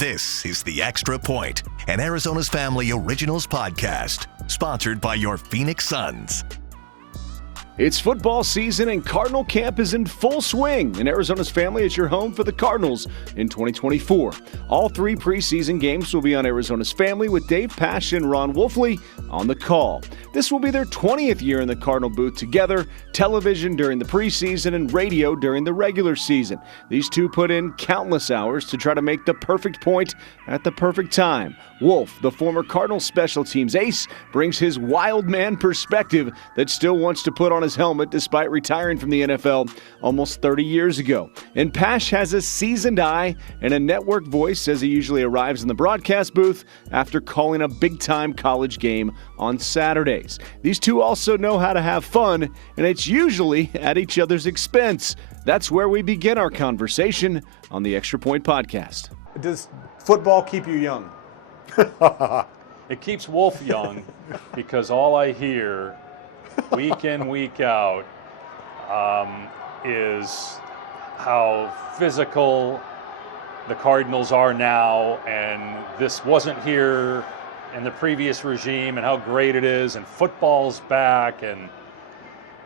This is The Extra Point, an Arizona's Family Originals podcast, sponsored by your Phoenix Suns. It's football season and Cardinal camp is in full swing, and Arizona's Family is your home for the Cardinals in 2024. All three preseason games will be on Arizona's Family with Dave Pasch and Wolfley on the call. This will be their 20th year in the Cardinal booth together, television during the preseason and radio during the regular season. These two put in countless hours to try to make the perfect point at the perfect time. Wolf, the former Cardinals special teams ace, brings his wild man perspective that still wants to put on his helmet despite retiring from the NFL almost 30 years ago. And Pasch has a seasoned eye and a network voice as he usually arrives in the broadcast booth after calling a big-time college game on Saturdays. These two also know how to have fun, and it's usually at each other's expense. That's where we begin our conversation on the Extra Point Podcast. Does football keep you young? It keeps Wolf young because all I hear week in, week out is how physical the Cardinals are now, and this wasn't here in the previous regime, and how great it is, and football's back, and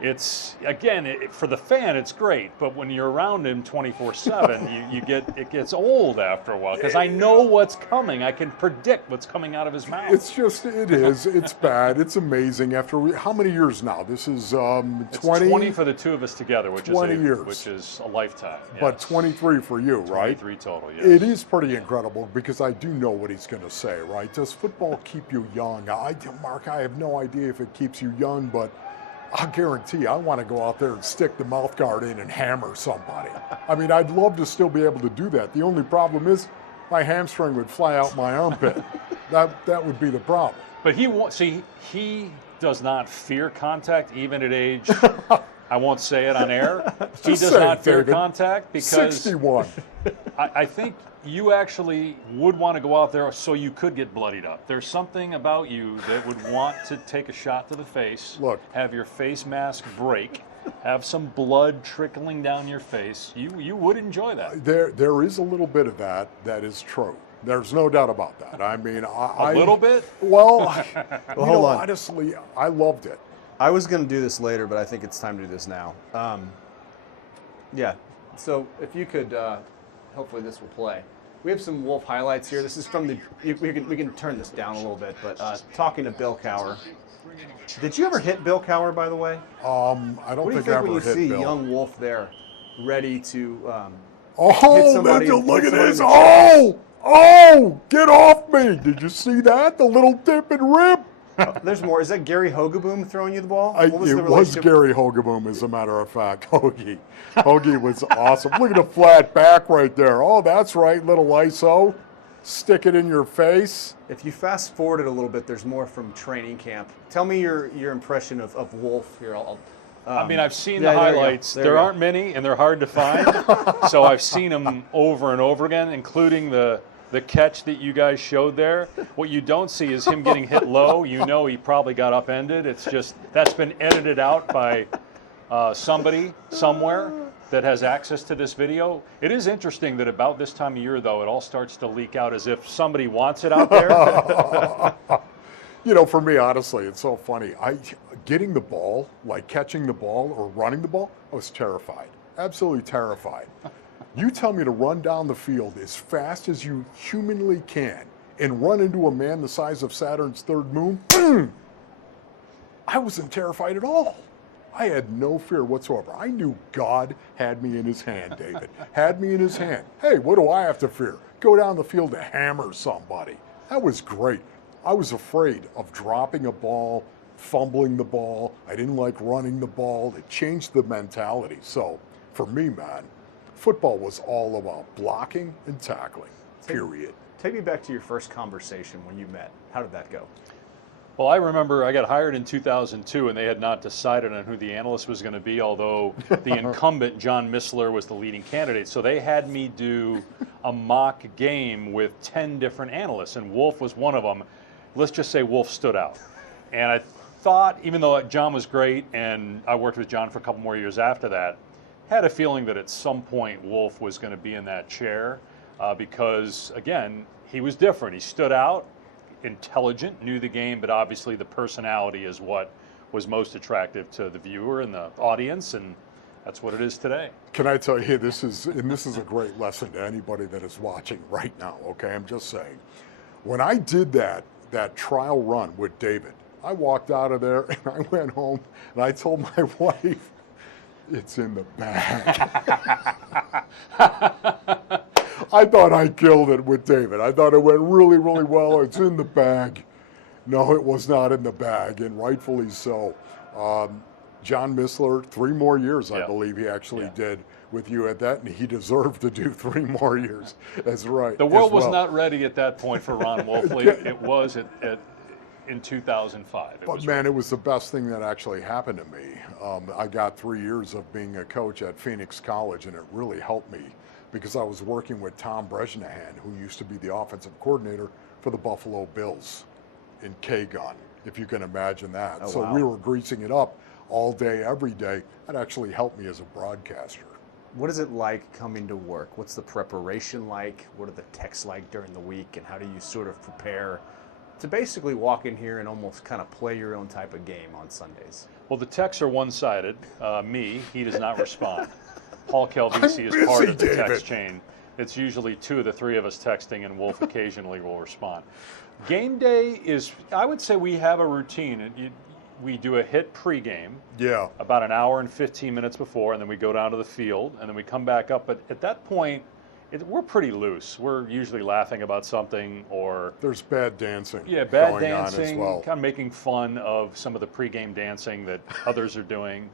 it's, again, for the fan, it's great, but when you're around him 24/7, it gets old after a while, because I know what's coming. I can predict what's coming out of his mouth. It's bad. It's amazing. How many years now? This is 20? It's 20 for the two of us together, which is a lifetime. Yes. But 23 for you, right? 23 total, yes. It is pretty incredible because I do know what he's going to say, right? Does football keep you young? Mark, I have no idea if it keeps you young, but I guarantee I want to go out there and stick the mouth guard in and hammer somebody. I mean, I'd love to still be able to do that. The only problem is my hamstring would fly out my armpit. That would be the problem. But he does not fear contact even at age, I won't say it on air. He does not fear contact because 61. I think you actually would want to go out there so you could get bloodied up. There's something about you that would want to take a shot to the face, have your face mask break, have some blood trickling down your face. You would enjoy that. There is a little bit of that. That is true. There's no doubt about that. I mean, a little bit? Well, hold on. Honestly, I loved it. I was going to do this later, but I think it's time to do this now. Yeah. So if you could, hopefully this will play. We have some Wolf highlights here. This is from the. We can turn this down a little bit, but talking to Bill Cowher. Did you ever hit Bill Cowher, by the way? I don't what do you think I ever when you hit see Bill. young Wolf there, ready to hit somebody? Look at this! Oh! Get off me! Did you see that? The little dip and rip. There's more. Is that Gary Hogaboom throwing you the ball? It was Gary Hogaboom, as a matter of fact. Hoagie was awesome. Look at the flat back right there. Oh, that's right, little ISO. Stick it in your face. If you fast forward it a little bit, there's more from training camp. Tell me your impression of Wolf here. I mean, I've seen the highlights. There aren't many, and they're hard to find. So I've seen them over and over again, including the catch that you guys showed there. What you don't see is him getting hit low. You know he probably got upended. It's just that's been edited out by somebody somewhere that has access to this video. It is interesting that about this time of year, though, it all starts to leak out as if somebody wants it out there. For me, honestly, it's so funny. Getting the ball, like catching the ball or running the ball, I was terrified. Absolutely terrified. You tell me to run down the field as fast as you humanly can and run into a man the size of Saturn's third moon, boom! I wasn't terrified at all. I had no fear whatsoever. I knew God had me in his hand, David. Had me in his hand. Hey, what do I have to fear? Go down the field to hammer somebody. That was great. I was afraid of dropping a ball, fumbling the ball. I didn't like running the ball. It changed the mentality. So, for me, man, football was all about blocking and tackling, period. Take me back to your first conversation when you met. How did that go? Well, I remember I got hired in 2002, and they had not decided on who the analyst was going to be, although the incumbent, John Missler, was the leading candidate. So they had me do a mock game with 10 different analysts, and Wolf was one of them. Let's just say Wolf stood out. And I thought, even though John was great, and I worked with John for a couple more years after that, had a feeling that at some point Wolf was going to be in that chair. because, again, he was different. He stood out, intelligent, knew the game, but obviously the personality is what was most attractive to the viewer and the audience, and that's what it is today. Can I tell you, this is a great lesson to anybody that is watching right now, okay? I'm just saying. When I did that trial run with David, I walked out of there and I went home and I told my wife, it's in the bag. I thought I killed it with David. I thought it went really, really well. It's in the bag. No, it was not in the bag, and rightfully so. John Missler, 3 more years, I believe he actually did with you at that, and he deserved to do 3 more years. That's right. The world was not ready at that point for Ron Wolfley. It was in 2005. It was the best thing that actually happened to me. I got 3 years of being a coach at Phoenix College, and it really helped me because I was working with Tom Bresnahan, who used to be the offensive coordinator for the Buffalo Bills in K-Gun, if you can imagine that. Oh, so wow. we were greasing it up all day, every day. That actually helped me as a broadcaster. What is it like coming to work? What's the preparation like? What are the texts like during the week? And how do you sort of prepare to basically walk in here and almost kind of play your own type of game on Sundays? Well, the texts are one-sided. He does not respond. Paul Calvisi is part of the text chain. It's usually 2 of the 3 of us texting, and Wolf occasionally will respond. Game day is, I would say we have a routine. We do a hit pregame about an hour and 15 minutes before, and then we go down to the field, and then we come back up. But at that point, we're pretty loose. We're usually laughing about something, or there's bad dancing. Yeah, bad going dancing, on as well. kind of making fun of some of the pregame dancing that others are doing.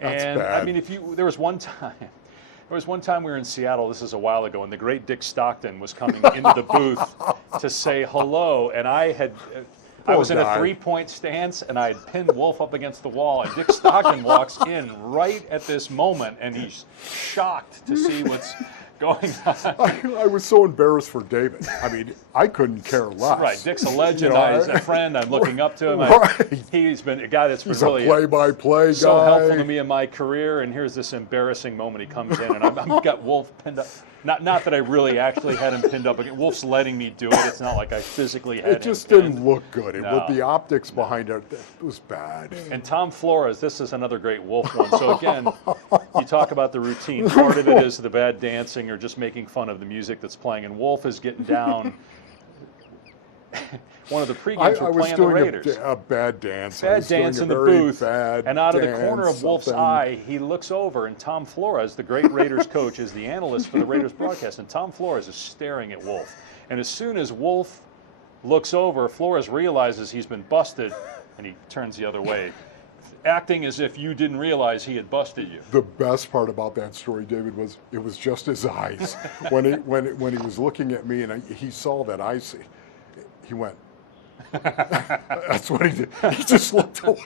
That's and bad. I mean, there was one time we were in Seattle, this is a while ago, and the great Dick Stockton was coming into the booth to say hello, and I was in a 3-point stance, and I had pinned Wolf up against the wall, and Dick Stockton walks in right at this moment, and he's shocked to see what's going on. I was so embarrassed for David. I mean, I couldn't care less. Right, Dick's a legend. He's a friend. I'm looking up to him. Right. He's been a guy that's been He's really a play-by-play so guy. helpful to me in my career. And here's this embarrassing moment. He comes in, and I've got Wolf pinned up. Not that I really actually had him pinned up. Wolf's letting me do it. It's not like I physically had him. It just pinned. didn't look good. With the optics behind it, it was bad. And Tom Flores, this is another great Wolf one. So again, you talk about the routine. Part of it is the bad dancing or just making fun of the music that's playing. And Wolf is getting down. One of the pregames we're playing the Raiders. A bad dance. Bad dance in the booth, and out of the corner of Wolf's eye, he looks over, and Tom Flores, the great Raiders coach, is the analyst for the Raiders broadcast, and Tom Flores is staring at Wolf. And as soon as Wolf looks over, Flores realizes he's been busted, and he turns the other way, acting as if you didn't realize he had busted you. The best part about that story, David, was it was just his eyes. when he was looking at me and he saw that I see, he went. That's what he did. He just looked away.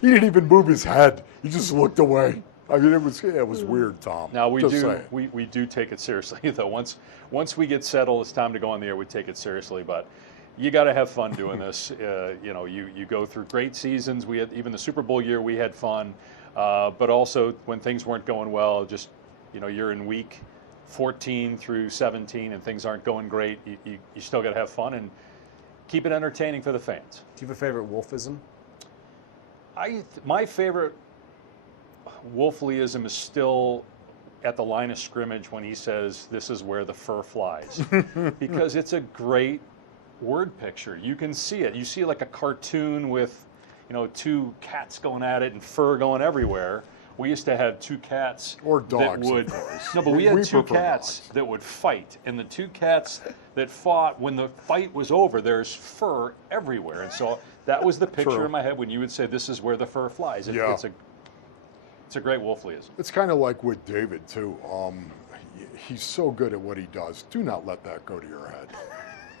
He didn't even move his head. He just looked away. I mean, it was weird, Tom. Now we just we do take it seriously though. Once we get settled, it's time to go on the air. We take it seriously, but you got to have fun doing this. You go through great seasons. We had even the Super Bowl year. We had fun, but also when things weren't going well, just you're in week 14 through 17 and things aren't going great. You still got to have fun and keep it entertaining for the fans. Do you have a favorite Wolfism? My favorite Wolfleyism is still at the line of scrimmage when he says, "This is where the fur flies," because it's a great word picture. You can see it. You see like a cartoon with, 2 cats going at it and fur going everywhere. We used to have 2 cats or dogs, that would, of course. No, but we had 2 prefer cats dogs. that would fight, and the 2 cats that fought, when the fight was over, there's fur everywhere, and so that was the picture True. in my head when you would say, "This is where the fur flies." It's a great Wolfleyism. It's kind of like with David too. He's so good at what he does. Do not let that go to your head.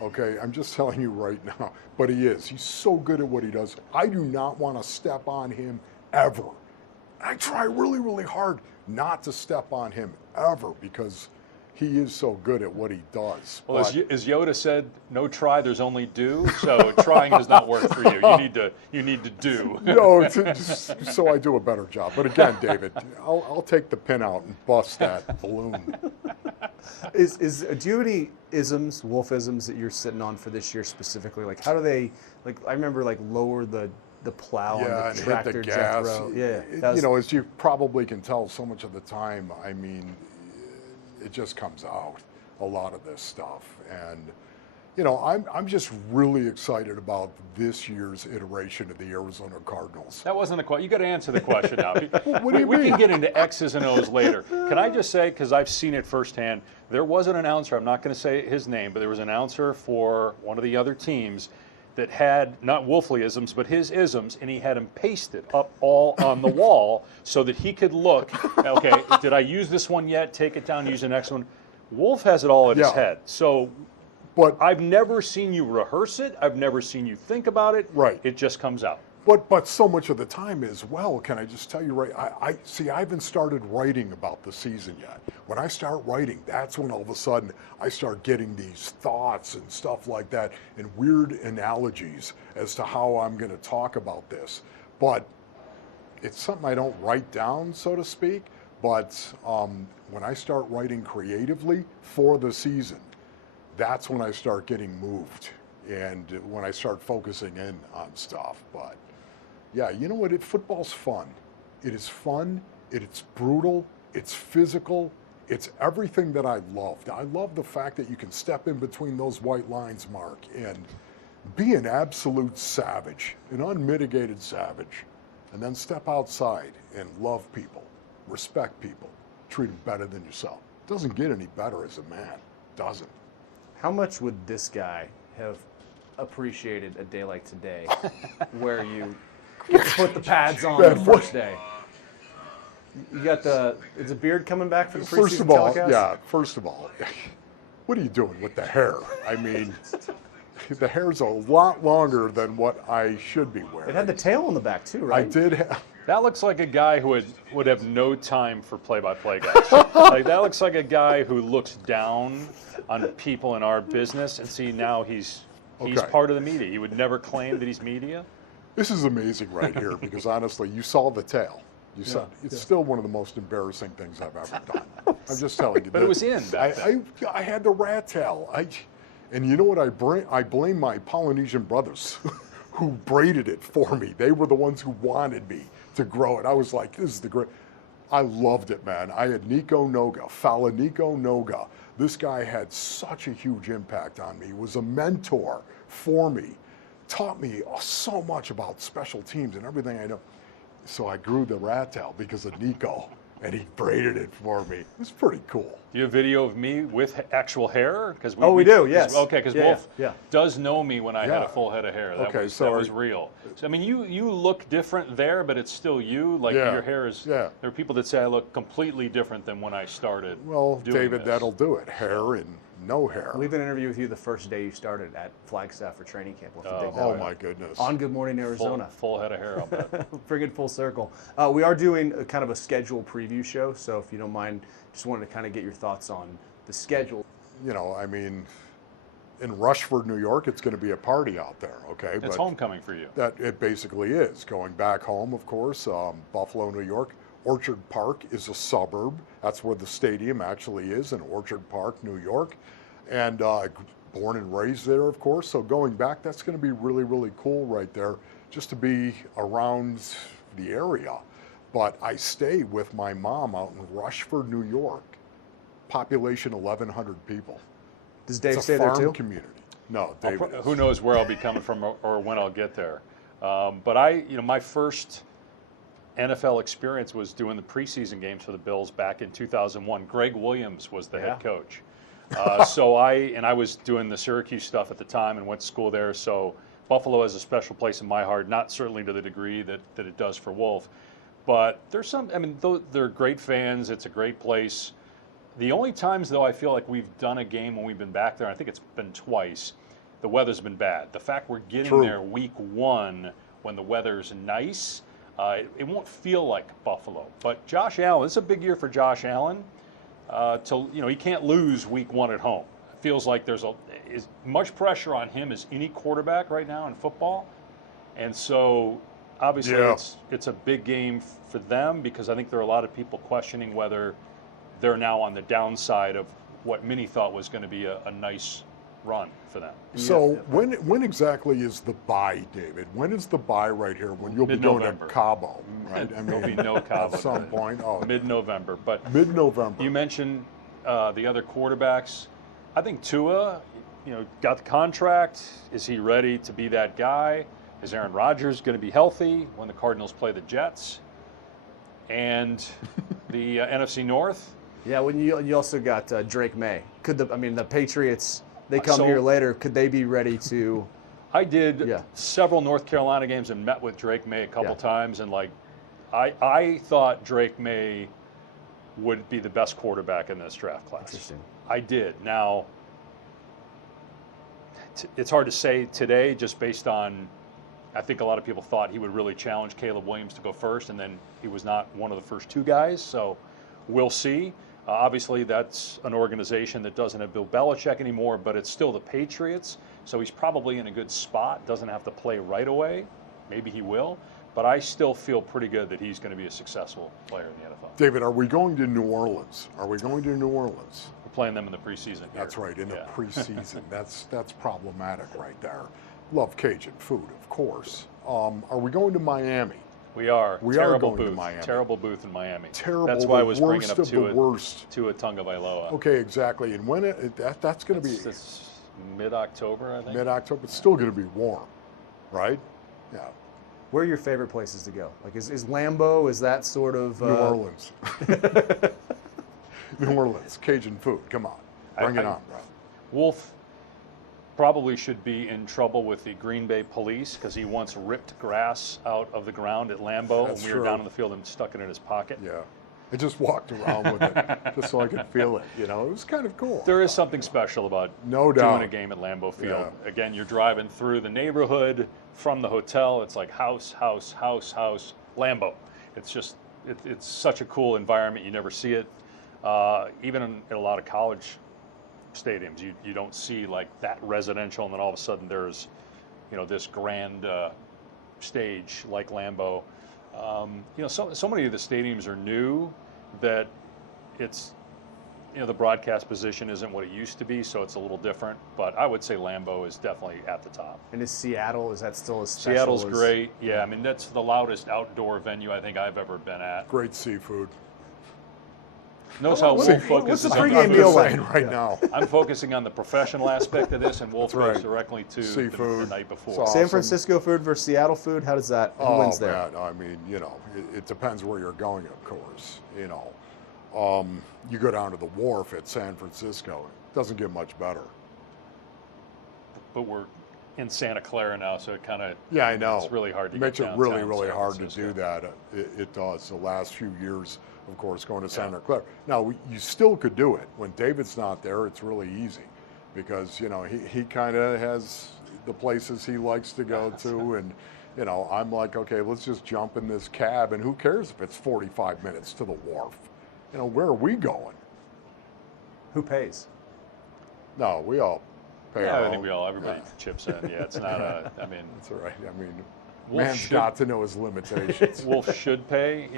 Okay, I'm just telling you right now. But he is. He's so good at what he does. I do not want to step on him ever. I try really, really hard not to step on him ever because he is so good at what he does. Well, as Yoda said, "No try, there's only do." So trying does not work for you. You need to do. No, so I do a better job. But again, David, I'll take the pin out and bust that balloon. Do you have any isms, Wolf-isms that you're sitting on for this year specifically? Like, how do they, like, I remember, like, lower the plow on the tractor, hit the gas. Jethro. Yeah. As you probably can tell, so much of the time, I mean, it just comes out, a lot of this stuff. And, I'm just really excited about this year's iteration of the Arizona Cardinals. That wasn't a question. You got to answer the question now. What do you mean? We can get into X's and O's later. Can I just say, because I've seen it firsthand, there was an announcer, I'm not going to say his name, but there was an announcer for one of the other teams that had, not Wolfley-isms, but his isms, and he had them pasted up all on the wall so that he could look, okay, did I use this one yet? Take it down, use the next one. Wolf has it all in his head. So but I've never seen you rehearse it. I've never seen you think about it. Right. It just comes out. But so much of the time as well, can I just tell you, right, I haven't started writing about the season yet. When I start writing, that's when all of a sudden I start getting these thoughts and stuff like that and weird analogies as to how I'm going to talk about this. But it's something I don't write down, so to speak. But when I start writing creatively for the season, that's when I start getting moved and when I start focusing in on stuff. But yeah, you know what? Football's fun. It is fun. It's brutal. It's physical. It's everything that I loved. I love the fact that you can step in between those white lines, Mark, and be an absolute savage, an unmitigated savage, and then step outside and love people, respect people, treat them better than yourself. It doesn't get any better as a man. It doesn't. How much would this guy have appreciated a day like today where you get to put the pads on the first day? You got is the beard coming back for the preseason telecast? First of all, what are you doing with the hair? I mean, the hair's a lot longer than what I should be wearing. It had the tail on the back too, right? I did have. That looks like a guy who would have no time for play-by-play guys. Like, that looks like a guy who looks down on people in our business, and see, now he's part of the media. He would never claim that he's media. This is amazing right here because honestly, you saw the tail. It's still one of the most embarrassing things I've ever done. I'm just telling you. But it was in back then. I had the rat tail. And you know what? I blame my Polynesian brothers who braided it for me. They were the ones who wanted me to grow it. I was like, this is the great. I loved it, man. I had Nico Noga, Falanico Noga. This guy had such a huge impact on me. He was a mentor for me. Taught me so much about special teams and everything I know. So I grew the rat tail because of Nico, and he braided it for me. It was pretty cool. Do you have video of me with actual hair? We do, yes. Okay, because Wolf does know me when I had a full head of hair. That was real. So, I mean, you look different there, but it's still you. Like, your hair is, there are people that say I look completely different than when I started. Well, doing David, this. That'll do it. Hair and no hair. We have an interview with you the first day you started at Flagstaff for training camp. My goodness. On Good Morning Arizona. Full head of hair, I'll bet. Bring it full circle. We are doing a kind of a schedule preview show, so if you don't mind, just wanted to kind of get your thoughts on the schedule. I mean, in Rushford, New York, it's going to be a party out there, okay? It's homecoming for you. That it basically is. Going back home, of course, Buffalo, New York. Orchard Park is a suburb. That's where the stadium actually is, in Orchard Park, New York. And born and raised there, of course. So going back, that's going to be really, really cool right there, just to be around the area. But I stay with my mom out in Rushford, New York. Population 1,100 people. Does Dave it's stay a there farm too? Community. No, Dave. Who knows where I'll be coming from or when I'll get there. But my first NFL experience was doing the preseason games for the Bills back in 2001. Greg Williams was the head coach. So I was doing the Syracuse stuff at the time and went to school there. So Buffalo has a special place in my heart, not certainly to the degree that it does for Wolf. But there's they're great fans. It's a great place. The only times, though, I feel like we've done a game when we've been back there, I think it's been twice, the weather's been bad. The fact we're getting there week one when the weather's nice, it won't feel like Buffalo. But Josh Allen, it's a big year for Josh Allen. He can't lose week one at home. It feels like there's as much pressure on him as any quarterback right now in football. And so, obviously, it's a big game for them because I think there are a lot of people questioning whether they're now on the downside of what many thought was going to be a nice run for them. So when exactly is the bye, David? When is the bye right here? When you'll be going to Cabo, right? I There'll be no Cabo at some point. Oh, mid-November. But mid-November. You mentioned the other quarterbacks. I think Tua, got the contract. Is he ready to be that guy? Is Aaron Rodgers going to be healthy when the Cardinals play the Jets? And the NFC North? Yeah, when you also got Drake May. The Patriots, they come here later. Could they be ready to? I did several North Carolina games and met with Drake May a couple times, and I thought Drake May would be the best quarterback in this draft class. Interesting. I did. Now, it's hard to say today just based on, I think a lot of people thought he would really challenge Caleb Williams to go first, and then he was not one of the first two guys, so we'll see. Obviously, that's an organization that doesn't have Bill Belichick anymore, but it's still the Patriots, so he's probably in a good spot. Doesn't have to play right away. Maybe he will, but I still feel pretty good that he's going to be a successful player in the NFL. David, are we going to New Orleans? We're playing them in the preseason. That's right, in the preseason. That's problematic right there. Love Cajun food, of course. Are we going to Miami? We are. We terrible are going booth. to Miami. Terrible booth in Miami. Terrible. That's why I was bringing up worst. Tua Tagovailoa. Okay, exactly. And when that's going to be? It's mid-October, I think. Mid-October. It's still going to be warm, right? Yeah. Where are your favorite places to go? Is Lambeau? Is that sort of New Orleans? New Orleans. Cajun food. Come on, bring it on, bro. Wolf probably should be in trouble with the Green Bay police because he once ripped grass out of the ground at Lambeau when we were down in the field and stuck it in his pocket. Yeah. I just walked around with it just so I could feel it. It was kind of cool. There is something special about doing a game at Lambeau Field. Yeah. Again, you're driving through the neighborhood from the hotel. It's like house, house, house, house, Lambeau. It's just, it's such a cool environment. You never see it. Even in a lot of college stadiums, you don't see like that residential, and then all of a sudden there's, this grand stage like Lambeau. So many of the stadiums are new that it's, the broadcast position isn't what it used to be, so it's a little different. But I would say Lambeau is definitely at the top. And is that still as special? Seattle's great. Yeah, that's the loudest outdoor venue I think I've ever been at. Great seafood. Notice how Wolf focuses on the pregame meal right now. I'm focusing on the professional aspect of this, and Wolf goes directly to seafood the night before. Awesome. San Francisco food versus Seattle food. How does that? Who wins there? Man, it depends where you're going, of course. You go down to the wharf at San Francisco. It doesn't get much better. But we're in Santa Clara now, so it kind of I know it's really hard to makes get it really San hard to Francisco. do that. It does. The last few years, of course, going to Santa Clara. Now you still could do it when David's not there. It's really easy because he kind of has the places he likes to go to, and I'm like, okay, let's just jump in this cab, and who cares if it's 45 minutes to the wharf? Where are we going? Who pays? No, we all pay our I think own. everybody chips in. Yeah, it's not That's all right. Wolf man's got to know his limitations. Wolf should pay,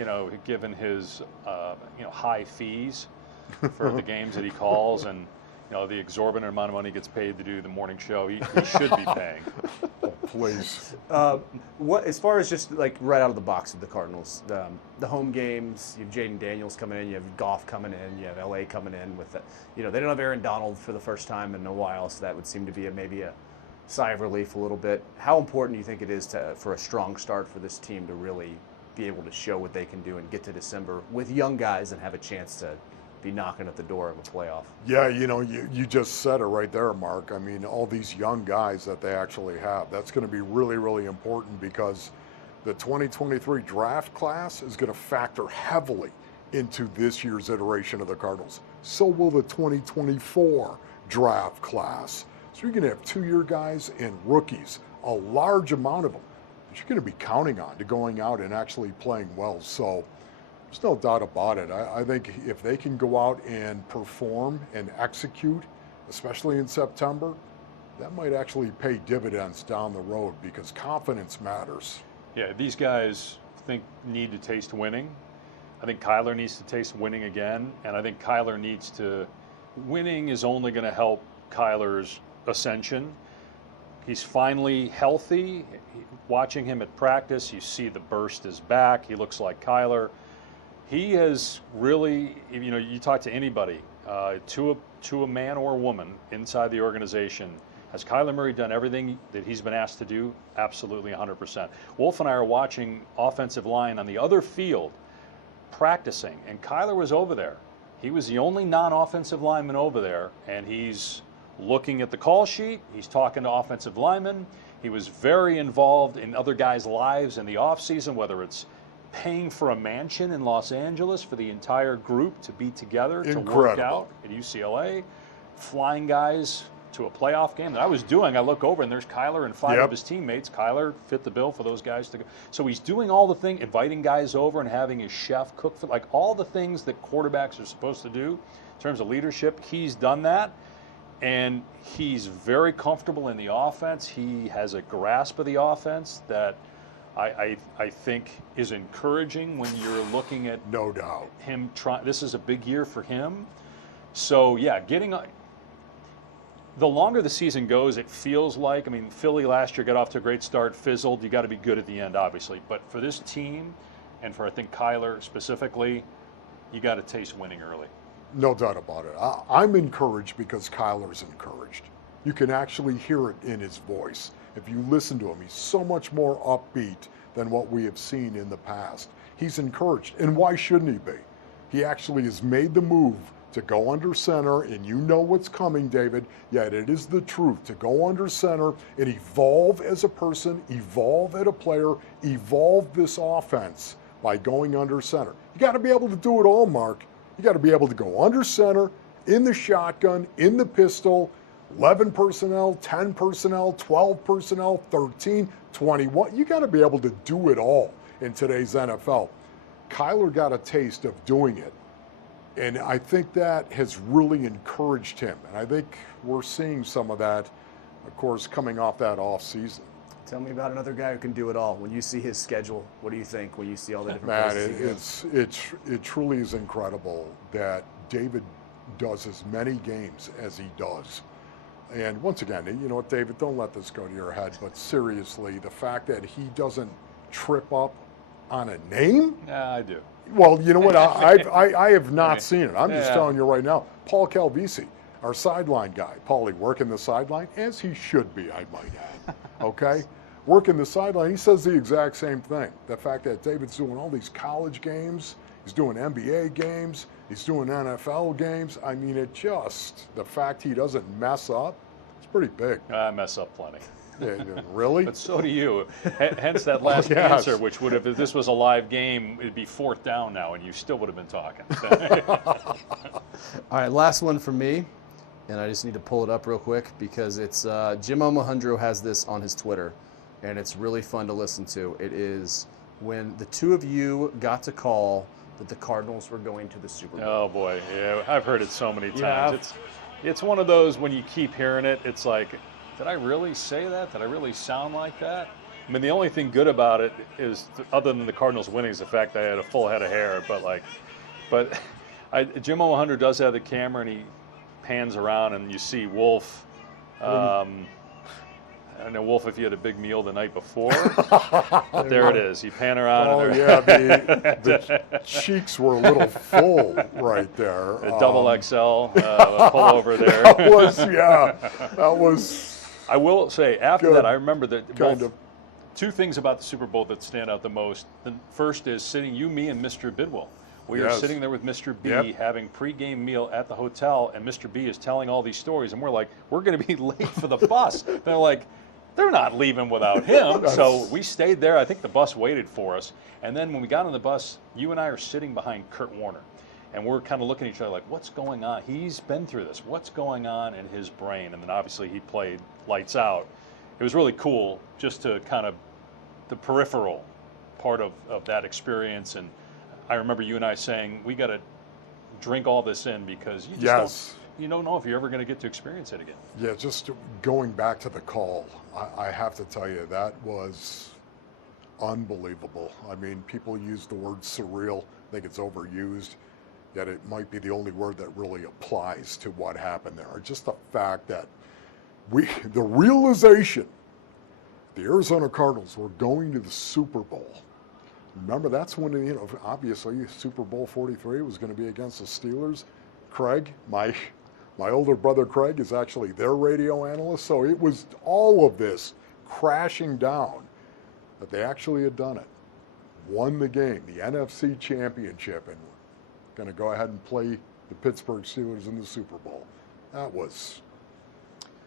given his, high fees for the games that he calls, and the exorbitant amount of money he gets paid to do the morning show. He should be paying. Oh, please. What as far as just like right out of the box with the Cardinals, the home games, you have Jaden Daniels coming in, you have Goff coming in, you have LA coming in with they don't have Aaron Donald for the first time in a while, so that would seem to be maybe a sigh of relief a little bit. How important do you think it is for a strong start for this team to really be able to show what they can do and get to December with young guys and have a chance to be knocking at the door of a playoff? Yeah, you just said it right there, Mark. All these young guys that they actually have, that's going to be really, really important because the 2023 draft class is going to factor heavily into this year's iteration of the Cardinals. So will the 2024 draft class. So you're going to have two-year guys and rookies, a large amount of them that you're going to be counting on to going out and actually playing well. So there's no doubt about it. I think if they can go out and perform and execute, especially in September, that might actually pay dividends down the road because confidence matters. Yeah, these guys need to taste winning. I think Kyler needs to taste winning again, and I think Kyler needs to winning is only going to help Kyler's ascension. He's finally healthy. Watching him at practice, you see the burst is back. He looks like Kyler. He has really, you talk to anybody, to a man or a woman inside the organization. Has Kyler Murray done everything that he's been asked to do? Absolutely 100%. Wolf and I are watching offensive line on the other field practicing, and Kyler was over there. He was the only non-offensive lineman over there, and he's looking at the call sheet. He's talking to offensive linemen. He was very involved in other guys' lives in the offseason, whether it's paying for a mansion in Los Angeles for the entire group to be together to work out at UCLA, flying guys to a playoff game that I was doing. I look over and there's Kyler and five of his teammates. Kyler fit the bill for those guys to go. So he's doing all the things, inviting guys over and having his chef cook for, like, all the things that quarterbacks are supposed to do in terms of leadership. He's done that, and he's very comfortable in the offense. He has a grasp of the offense that I think is encouraging when you're looking at no doubt him trying. This is a big year for him. So yeah, the longer the season goes, it feels like, Philly last year got off to a great start, fizzled. You got to be good at the end, obviously. But for this team, and for I think Kyler specifically, you got to taste winning early. No doubt about it. I'm encouraged because Kyler's encouraged. You can actually hear it in his voice. If you listen to him, he's so much more upbeat than what we have seen in the past. He's encouraged. And why shouldn't he be? He actually has made the move to go under center, and you know what's coming, David, yet it is the truth, to go under center and evolve as a person, evolve as a player, evolve this offense by going under center. You got to be able to do it all, Mark. You got to be able to go under center, in the shotgun, in the pistol, 11 personnel, 10 personnel, 12 personnel, 13, 21. You got to be able to do it all in today's NFL. Kyler got a taste of doing it. And I think that has really encouraged him. And I think we're seeing some of that, of course, coming off that off season. Tell me about another guy who can do it all. When you see his schedule, what do you think when you see all the different places he goes? It truly is incredible that David does as many games as he does. And once again, you know what, David, don't let this go to your head, but seriously, the fact that he doesn't trip up on a name? Yeah, I do. Well, you know what, I have not seen it. I'm just telling you right now. Paul Calvisi, our sideline guy, Paulie, working the sideline, as he should be, I might add, okay? Working the sideline, he says the exact same thing. The fact that David's doing all these college games, he's doing NBA games, he's doing NFL games. The fact he doesn't mess up, it's pretty big. I mess up plenty. Yeah, really? But so do you. Hence that last answer, which would have, if this was a live game, it'd be 4th down now, and you still would have been talking. All right, last one from me, and I just need to pull it up real quick because it's Jim Omahundro has this on his Twitter, and it's really fun to listen to. It is when the two of you got to call that the Cardinals were going to the Super Bowl. Oh boy, yeah, I've heard it so many times. It's one of those when you keep hearing it, it's like, did I really say that? Did I really sound like that? The only thing good about it is, other than the Cardinals winning, is the fact that I had a full head of hair. Jim Omahundro does have the camera, and he pans around, and you see Wolf. I don't know, Wolf, if you had a big meal the night before. There it is. You pan around. Oh, yeah, the cheeks were a little full right there. A double XL pullover there. That was. I will say, after that, I remember that two things about the Super Bowl that stand out the most. The first is sitting, you, me, and Mr. Bidwell. We are sitting there with Mr. B having pregame meal at the hotel, and Mr. B is telling all these stories, and we're like, we're going to be late for the bus. They're like, they're not leaving without him. So we stayed there. I think the bus waited for us. And then when we got on the bus, you and I are sitting behind Kurt Warner. And we're kind of looking at each other like, what's going on? He's been through this. What's going on in his brain? And then obviously he played lights out. It was really cool just to kind of the peripheral part of that experience. And I remember you and I saying, we got to drink all this in because you just don't know if you're ever going to get to experience it again. Yeah, just going back to the call, I have to tell you, that was unbelievable. People use the word surreal. I think it's overused. yet it might be the only word that really applies to what happened there. Just the fact that the realization the Arizona Cardinals were going to the Super Bowl. Remember, that's when, obviously Super Bowl 43 was going to be against the Steelers. Craig, my older brother Craig, is actually their radio analyst. So it was all of this crashing down that they actually had done it. Won the game, the NFC Championship, and going to go ahead and play the Pittsburgh Steelers in the Super Bowl. That was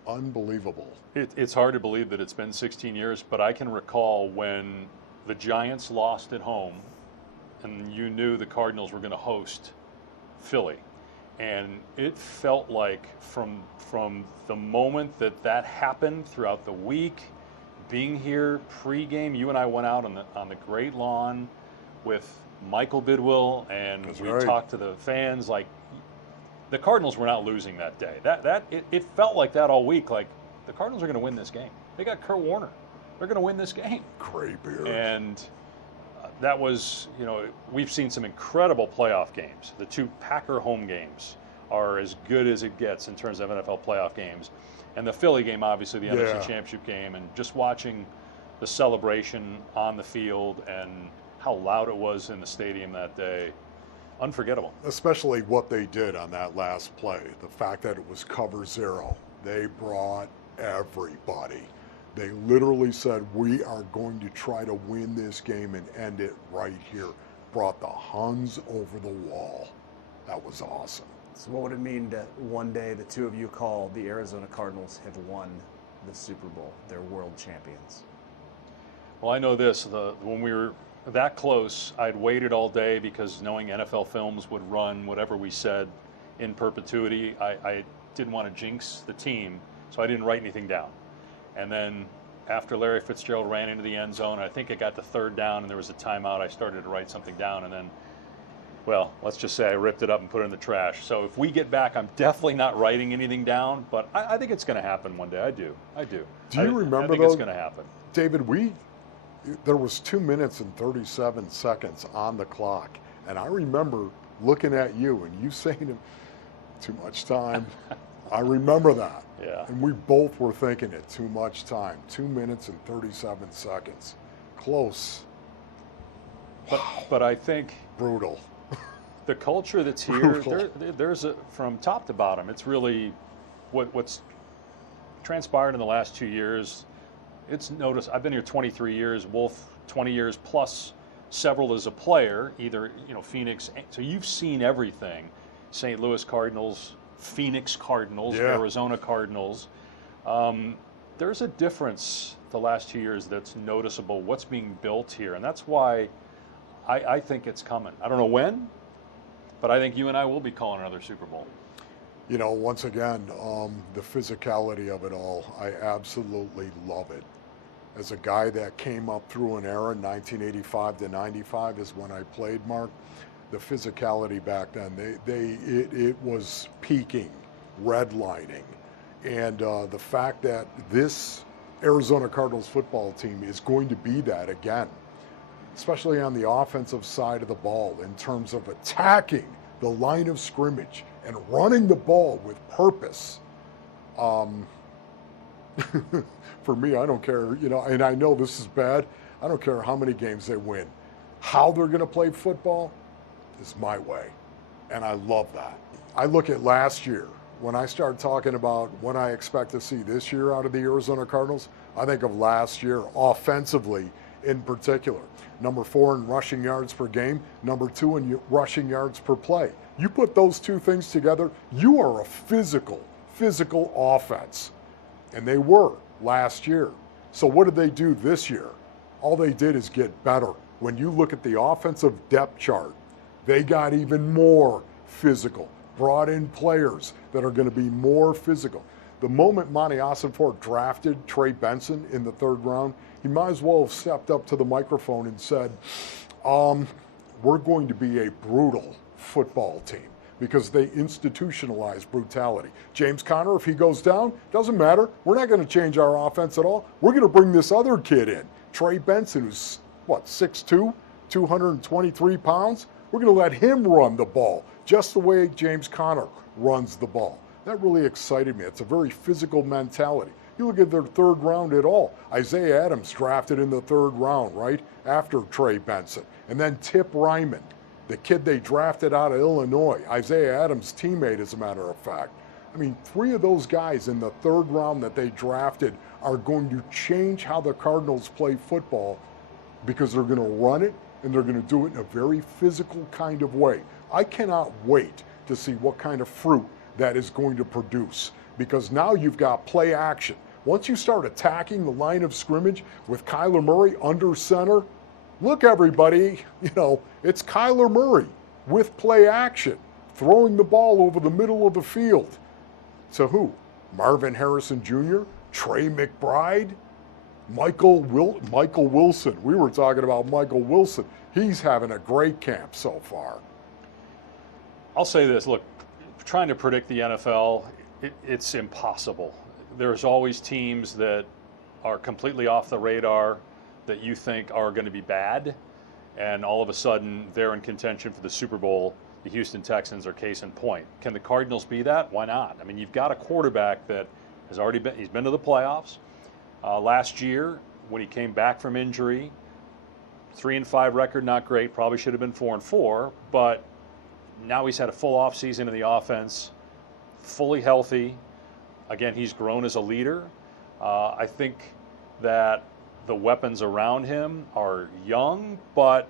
unbelievable. It's hard to believe that it's been 16 years, but I can recall when the Giants lost at home and you knew the Cardinals were going to host Philly. And it felt like from the moment that happened throughout the week, being here pregame, you and I went out on the great lawn with Michael Bidwill, and we talked to the fans. Like, the Cardinals were not losing that day. It felt like that all week. Like, the Cardinals are going to win this game. They got Kurt Warner. They're going to win this game. Gray beard. And that was, we've seen some incredible playoff games. The 2 Packer home games are as good as it gets in terms of NFL playoff games. And the Philly game, obviously, the NFC Championship game, and just watching the celebration on the field and how loud it was in the stadium that day, unforgettable. Especially what they did on that last play, the fact that it was cover 0. They brought everybody. They literally said, we are going to try to win this game and end it right here. Brought the Huns over the wall. That was awesome. So what would it mean that one day the two of you call the Arizona Cardinals have won the Super Bowl? They're world champions. Well, I know this. When we were that close, I'd waited all day because knowing NFL Films would run whatever we said in perpetuity, I didn't want to jinx the team, so I didn't write anything down. And then after Larry Fitzgerald ran into the end zone, I think it got to 3rd down and there was a timeout, I started to write something down, and then, well, let's just say I ripped it up and put it in the trash. So if we get back, I'm definitely not writing anything down, but I think it's going to happen one day. I do. Do you remember, I think it's going to happen. David, there was 2 minutes and 37 seconds on the clock, and I remember looking at you and you saying, too much time. I remember that. Yeah. And we both were thinking it, too much time. 2 minutes and 37 seconds. Close. But I think brutal. The culture that's here, there's from top to bottom, it's really what's transpired in the last 2 years. It's noticed. I've been here 23 years, Wolf 20 years plus several as a player, either Phoenix. So you've seen everything. St. Louis Cardinals, Phoenix Cardinals, Arizona Cardinals. There's a difference the last 2 years that's noticeable. What's being built here, and that's why I think it's coming. I don't know when, but I think you and I will be calling another Super Bowl. Once again, the physicality of it all, I absolutely love it. As a guy that came up through an era, 1985 to 95 is when I played, Mark. The physicality back then, it was peaking, redlining. And the fact that this Arizona Cardinals football team is going to be that again, especially on the offensive side of the ball in terms of attacking the line of scrimmage and running the ball with purpose. For me, I don't care, and I know this is bad. I don't care how many games they win. How they're going to play football is my way, and I love that. I look at last year. When I start talking about what I expect to see this year out of the Arizona Cardinals, I think of last year offensively in particular. Number 4 in rushing yards per game, number 2 in rushing yards per play. You put those two things together, you are a physical offense. And they were last year. So what did they do this year? All they did is get better. When you look at the offensive depth chart, they got even more physical, brought in players that are going to be more physical. The moment Monty Ossenfort drafted Trey Benson in the 3rd round, he might as well have stepped up to the microphone and said, we're going to be a brutal football team, because they institutionalize brutality. James Conner, if he goes down, doesn't matter. We're not going to change our offense at all. We're going to bring this other kid in, Trey Benson, who's, 6'2", 223 pounds. We're going to let him run the ball, just the way James Conner runs the ball. That really excited me. It's a very physical mentality. You look at their third round at all. Isaiah Adams drafted in the third round, right, after Trey Benson. And then Tip Ryman, the kid they drafted out of Illinois, Isaiah Adams' teammate, as a matter of fact. I mean, 3 of those guys in the third round that they drafted are going to change how the Cardinals play football because they're going to run it and they're going to do it in a very physical kind of way. I cannot wait to see what kind of fruit that is going to produce, because now you've got play action. Once you start attacking the line of scrimmage with Kyler Murray under center, look, everybody, it's Kyler Murray with play action, throwing the ball over the middle of the field. To who? Marvin Harrison Jr., Trey McBride, Michael Wilson. We were talking about Michael Wilson. He's having a great camp so far. I'll say this, look, trying to predict the NFL, it's impossible. There's always teams that are completely off the radar that you think are going to be bad, and all of a sudden they're in contention for the Super Bowl. The Houston Texans are case in point. Can the Cardinals be that? Why not? I mean, you've got a quarterback that has already he's been to the playoffs. Last year, when he came back from injury, 3-5 record, not great, probably should have been 4-4, but now he's had a full offseason in the offense, fully healthy. Again, he's grown as a leader. I think that the weapons around him are young, but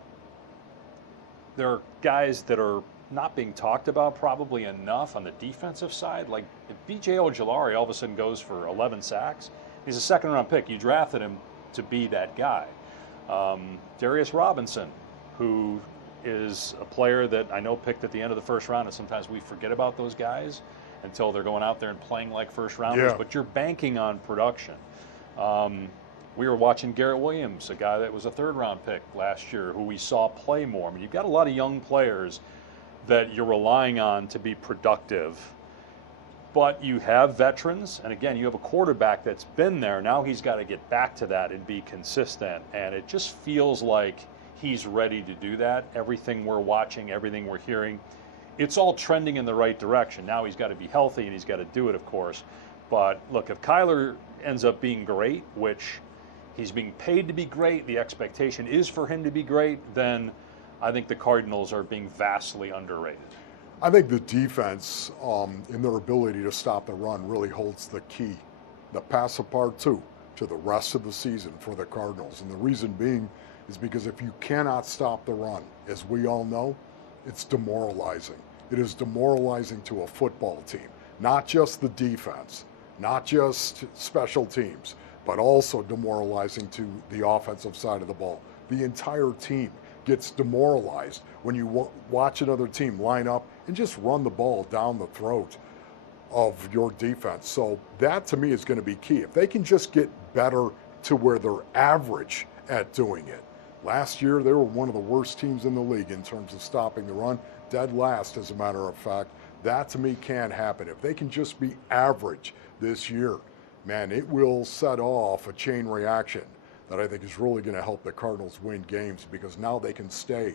there are guys that are not being talked about probably enough on the defensive side. Like if B.J. Ojulari all of a sudden goes for 11 sacks, he's a second-round pick. You drafted him to be that guy. Darius Robinson, who is a player that I know picked at the end of the first round, and sometimes we forget about those guys until they're going out there and playing like first-rounders, but you're banking on production. We were watching Garrett Williams, a guy that was a third-round pick last year, who we saw play more. I mean, you've got a lot of young players that you're relying on to be productive, but you have veterans, and again, you have a quarterback that's been there. Now he's got to get back to that and be consistent, and it just feels like he's ready to do that. Everything we're watching, everything we're hearing, it's all trending in the right direction. Now he's got to be healthy, and he's got to do it, of course. But look, if Kyler ends up being great, which he's being paid to be great, the expectation is for him to be great, then I think the Cardinals are being vastly underrated. I think the defense, in their ability to stop the run, really holds the key, the pass apart too, to the rest of the season for the Cardinals. And the reason being is because if you cannot stop the run, as we all know, it's demoralizing. It is demoralizing to a football team, not just the defense, not just special teams, but also demoralizing to the offensive side of the ball. The entire team gets demoralized when you watch another team line up and just run the ball down the throat of your defense. So that, to me, is going to be key. If they can just get better to where they're average at doing it. Last year, they were one of the worst teams in the league in terms of stopping the run, dead last, as a matter of fact. That, to me, can happen. If they can just be average this year, man, it will set off a chain reaction that I think is really going to help the Cardinals win games, because now they can stay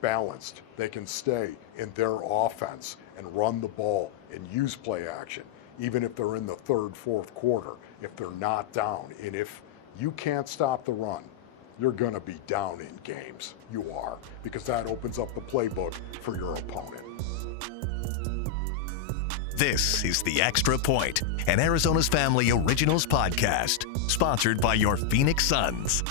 balanced. They can stay in their offense and run the ball and use play action, even if they're in the third, fourth quarter, if they're not down. And if you can't stop the run, you're going to be down in games. You are, because that opens up the playbook for your opponent. This is The Extra Point, an Arizona's Family Originals podcast, sponsored by your Phoenix Suns.